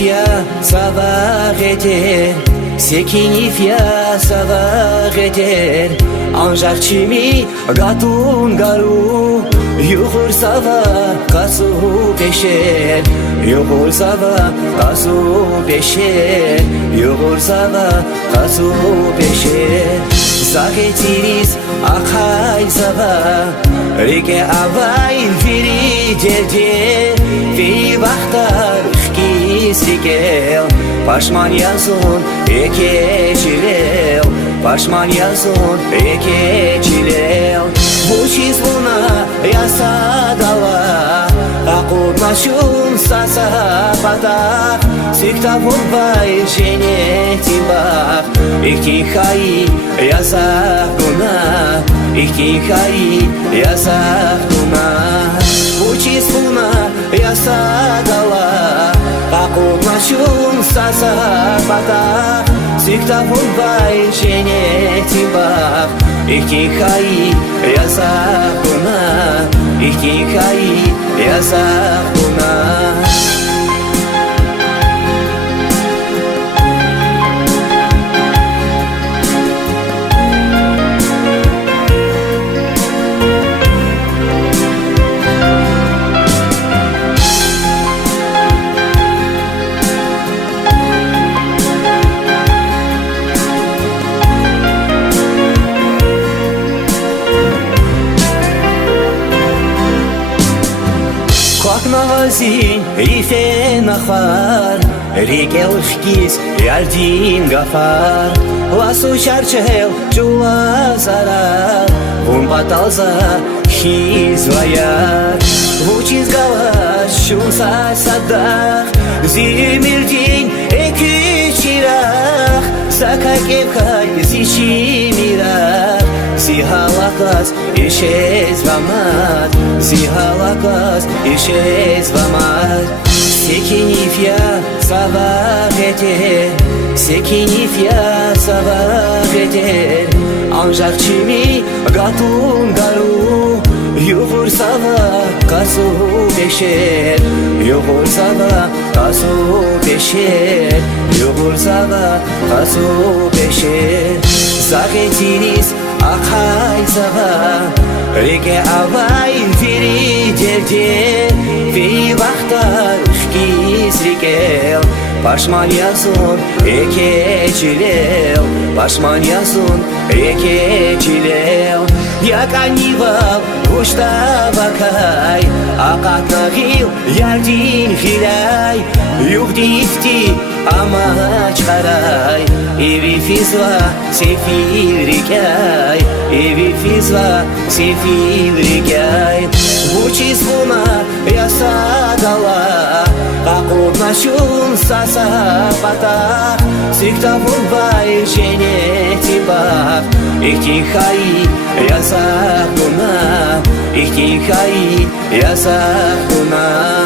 я сабақ етер, секинив я сабақ етер. Анжақ чими гатун гару, юғыр сава қасу пешер. Юғыр сава қасу пешер, юғыр сава қасу пешер. Сағетирис ақай сава, реке авай вери дерде. Вей вақтар сикел, пашман ясон эке чилел, пашман ясон эке чилел. Бучис луна ясадала, акутмашун саса патах. Сикта вурбай жене тибах, ихтихай ясах дуна, ихтихай ясах дуна. Бучис луна ясадала, акутмашун саса патах. Сикта вурбай жене тибах, ихтихай ясах дуна, ихтихай ясах дуна. Магазин ифе нахар, реке лышкис ялдин гафар. Ласу чарчел чула зара, вун баталза хизваяр. Вучиз галаш шунса садах, зимирдин эки чирах. Закакевкай зичи мирах, зихалакас исчез вамат, зихалакас исчез вамат. Секинив я сабақ етер, секинив я сабақ етер. Анжақ чими гатун гару, юғыр сава қасу пешер, юғыр сава қасу пешер, юғыр сава қасу пешер. Сағетирис ақай сава, реке авай вери дерде. Вей вақтар ұшкис рекел, пашман ясын эке чилел, пашман ясын эке чилел. Яканивал ушта бакай, ақатнағил ярдин хилай. Юхдифти амач қарай, эви физва сефил рекай, эви физва сефил рекай. Бучис луна ясадала, акутмашун саса патах. Сикта вурбай жене тибах, ихтихай ясах дуна, ихтихай ясах дуна.